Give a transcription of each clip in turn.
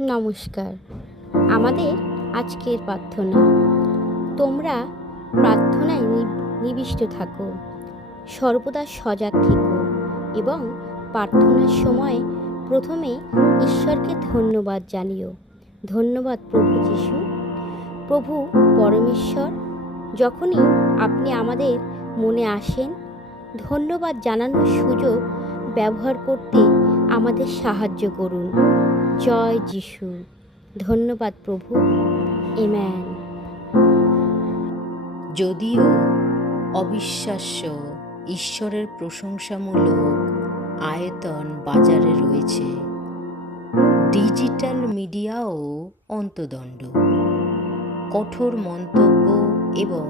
নমস্কার। আমাদের আজকের প্রার্থনা। তোমরা প্রার্থনায় নিবিষ্ট থাকো, সর্বদা সজাগ থেকো এবং প্রার্থনার সময় প্রথমে ঈশ্বরকে ধন্যবাদ জানিও। ধন্যবাদ প্রভু যিশু। প্রভু পরমেশ্বর, যখনই আপনি আমাদের মনে আসেন, ধন্যবাদ জানানোর সুযোগ ব্যবহার করতে আমাদের সাহায্য করুন। জয় যিশু। ধন্যবাদ প্রভু। আমেন। যদিও অবিশ্বাস্য ঈশ্বরের প্রশংসামূলক আয়তন বাজারে রয়েছে, ডিজিটাল মিডিয়াও অন্তদণ্ড, কঠোর মন্তব্য এবং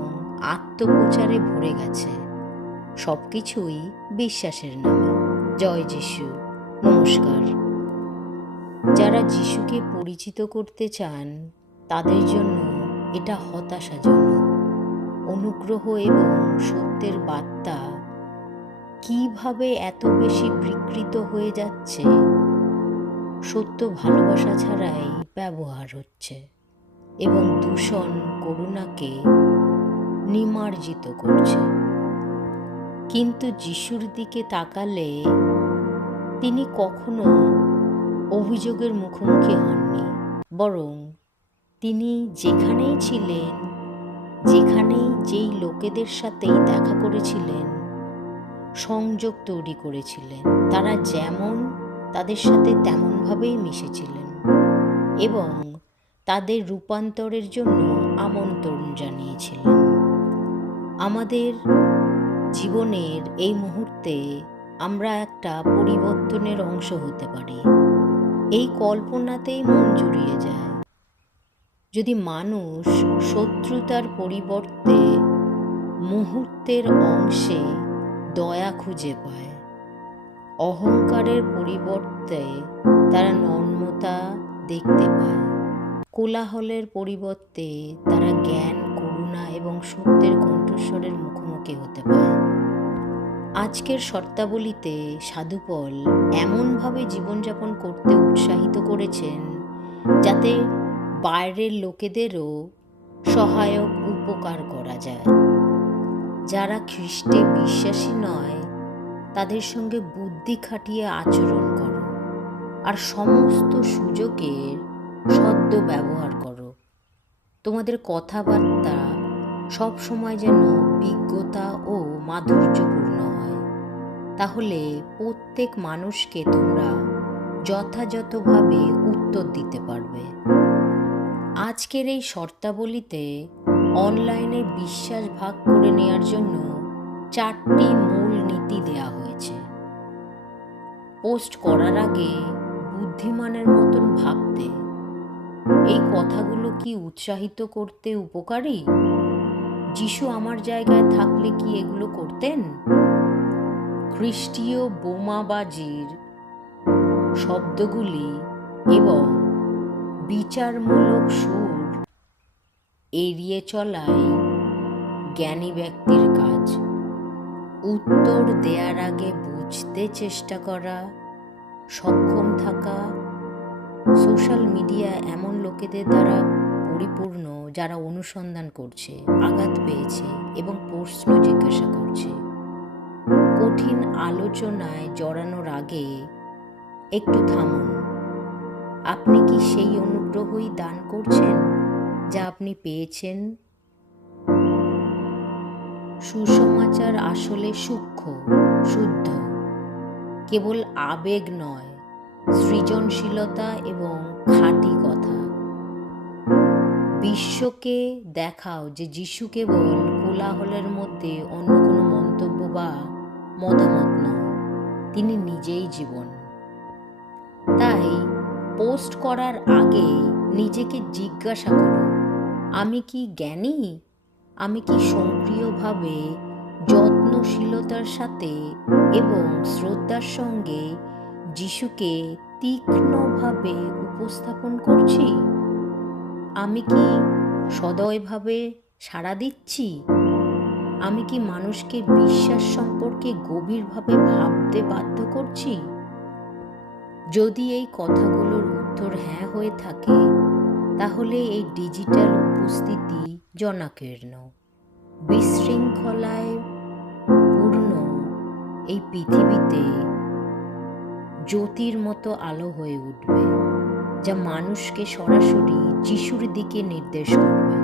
আত্মপ্রচারে ভরে গেছে। সব কিছুই বিশ্বাসের নামে। জয় যিশু। নমস্কার। যারা যিশুকে পরিচিত করতে চান তাদের জন্য এটা হতাশাজনক। অনুগ্রহ এবং সত্যের বার্তা কিভাবে এত বেশি বিকৃত হয়ে যাচ্ছে, সত্য ভালোবাসা ছাড়াই ব্যবহার হচ্ছে এবং দূষণ করুণাকে নিমার্জিত করছে। কিন্তু যিশুর দিকে তাকালে তিনি কখনো অভিযোগের মুখোমুখি হননি, বরং তিনি যেখানেই ছিলেন, যেখানেই যেই লোকেদের সাথেই দেখা করেছিলেন, সংযোগ তৈরি করেছিলেন, তারা যেমন তাদের সাথে তেমনভাবেই মিশেছিলেন এবং তাদের রূপান্তরের জন্য আমন্ত্রণ জানিয়েছিলেন। আমাদের জীবনের এই মুহূর্তে আমরা একটা পরিবর্তনের অংশ হতে পারি। এই কল্পনাতেই মন জুড়িয়ে যায়। যদি মানুষ শত্রুতার পরিবর্তে মুহূর্তের অংশে দয়া খুঁজে পায়, অহংকারের পরিবর্তে তারা নম্রতা দেখতে পায়, কোলাহলের পরিবর্তে তারা জ্ঞান, করুণা এবং সত্যের কণ্ঠস্বরের মুখোমুখি হতে পায়। আজকের শর্তাবলীতে সাধু পল এমনভাবে জীবনযাপন করতে উৎসাহিত করেছেন যাতে বাইরের লোকেদেরও সহায়ক উপকার করা যায়। যারা খ্রিস্টে বিশ্বাসী নয় তাদের সঙ্গে বুদ্ধি খাটিয়ে আচরণ করো আর সমস্ত সুযোগের সদ্য ব্যবহার করো। তোমাদের কথাবার্তা সব সময় যেন বিজ্ঞতা ও মাধুর্যপূর্ণ হয়, তাহলে প্রত্যেক মানুষকে তোমরা যথাযথভাবে উত্তর দিতে পারবে। আজকের এই শর্তাবলীতে অনলাইনে বিশ্বাস ভাগ করে নেওয়ার জন্য 4টি মূল নীতি দেয়া হয়েছে। পোস্ট করার আগে বুদ্ধিমানের মতন ভাবতে, এই কথাগুলো কি উৎসাহিত করতে উপকারী? যিশু আমার জায়গায় থাকলে কি এগুলো করতেন? খ্রিস্টীয় বোমাবাজির শব্দগুলি এবং বিচারমূলক সুর এড়িয়ে চলাই জ্ঞানী ব্যক্তির কাজ। উত্তর দেওয়ার আগে বুঝতে চেষ্টা করা, সক্ষম থাকা। সোশ্যাল মিডিয়া এমন লোকেদের দ্বারা পরিপূর্ণ যারা অনুসন্ধান করছে, আঘাত পেয়েছে এবং প্রশ্ন জিজ্ঞাসা করছে। কঠিন আলোচনায় জড়ানোর আগে একটু থামুন। আপনি কি সেই অনুগ্রহই দান করছেন যা আপনি পেয়েছেন? সুসমাচার আসলে সূক্ষ্ম, শুদ্ধ, কেবল আবেগ নয়, সৃজনশীলতা এবং খাঁটি কথা। বিশ্বকে দেখাও যে যিশু কেবল কোলাহলের মধ্যে অন্য কোনো মন্তব্য বা মতামত নয়, তিনি নিজেই জীবন। তাই পোস্ট করার আগে নিজেকে জিজ্ঞাসা করুন, আমি কি জ্ঞানী? আমি কি সক্রিয়ভাবে, যত্নশীলতার সাথে এবং শ্রদ্ধার সঙ্গে যিশুকে তীক্ষ্ণভাবে উপস্থাপন করছি? আমি কি সদয়ভাবে সাড়া দিচ্ছি? আমি কি মানুষকে বিশ্বাস সম্পর্কে গভীরভাবে ভাবতে বাধ্য করছি? যদি এই কথাগুলোর উত্তর হ্যাঁ হয়ে হয়ে থাকে, তাহলে এই ডিজিটাল উপস্থিতি জনাকীর্ণ, বিশৃঙ্খলায় পূর্ণ এই পৃথিবীতে জ্যোতির মতো আলো হয়ে উঠবে, যা মানুষকে সরাসরি যিশুর দিকে নির্দেশ করবে।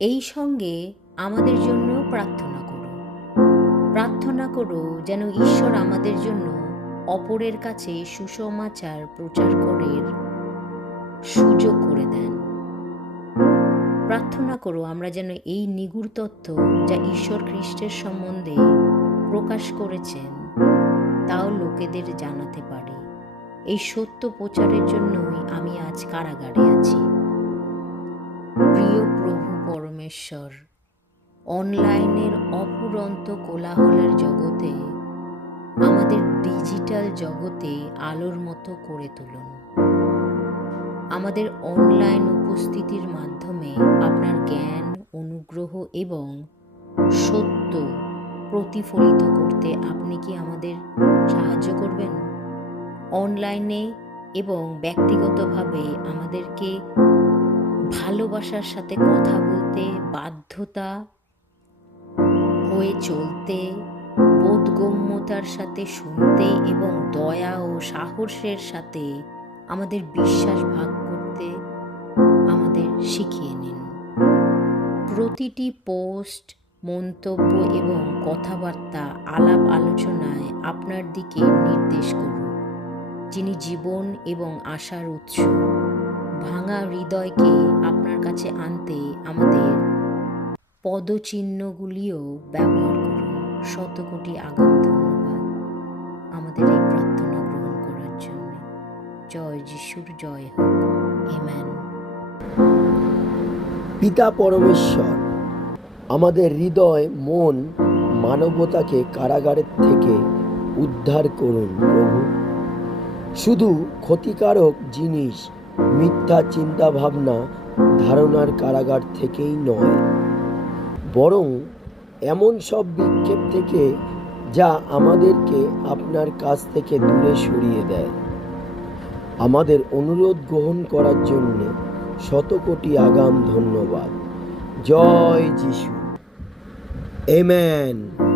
এই সঙ্গে আমাদের জন্য প্রার্থনা করো যেন ঈশ্বর আমাদের জন্য অপরের কাছে সুসমাচার প্রচার করার সুযোগ করে দেন। প্রার্থনা করো আমরা যেন এই নিগূঢ় তথ্য যা ঈশ্বর খ্রিস্টের সম্বন্ধে প্রকাশ করেছেন তাও লোকেদের জানাতে পারি। এই সত্য প্রচারের জন্যই আমি আজ কারাগারে আছি। প্রিয় প্রভু পরমেশ্বর, অনলাইনের অফুরন্ত কোলাহলের জগতে আমাদের ডিজিটাল জগতে আলোর মতো করে তুলুন। আমাদের অনলাইন উপস্থিতির মাধ্যমে আপনার জ্ঞান, অনুগ্রহ এবং সত্য প্রতিফলিত করতে আপনি কি আমাদের সাহায্য করবেন? অনলাইনে এবং ব্যক্তিগতভাবে আমাদেরকে ভালোবাসার সাথে কথা বলতে, বাধ্যতা হয়ে চলতে, বোধগম্যতার সাথে শুনতে এবং দয়া ও সাহসের সাথে আমাদের বিশ্বাস ভাগ করতে আমাদের শিখিয়ে নিন। প্রতিটি পোস্ট, মন্তব্য এবং কথাবার্তা আলাপ আলোচনায় আপনার দিকে নির্দেশ করুন, যিনি জীবন এবং আশার উৎস। ভাঙা হৃদয়কে আপনার কাছে আনতে আমাদের পদচিহ্নগুলিও ব্যবহার করুন। শতকোটি আগাম ধন্যবাদ আমাদের এই প্রার্থনা গ্রহণ করার জন্য। জয় যিশুর জয় হোক। আমেন। পিতা পরমেশ্বর, আমাদের হৃদয়, মন, মানবতাকে কারাগারের থেকে উদ্ধার করুন প্রভু। শুধু ক্ষতিকারক জিনিস, মিথ্যা চিন্তা ভাবনা, ধারণার কারাগার থেকেই নয়, বরং এমন সব বিক্ষেপ থেকে যা আমাদেরকে আপনার কাছ থেকে দূরে সরিয়ে দেয়। আমাদের অনুরোধ গ্রহণ করার জন্য শতকোটি আগাম ধন্যবাদ। জয় যিশু। আমেন।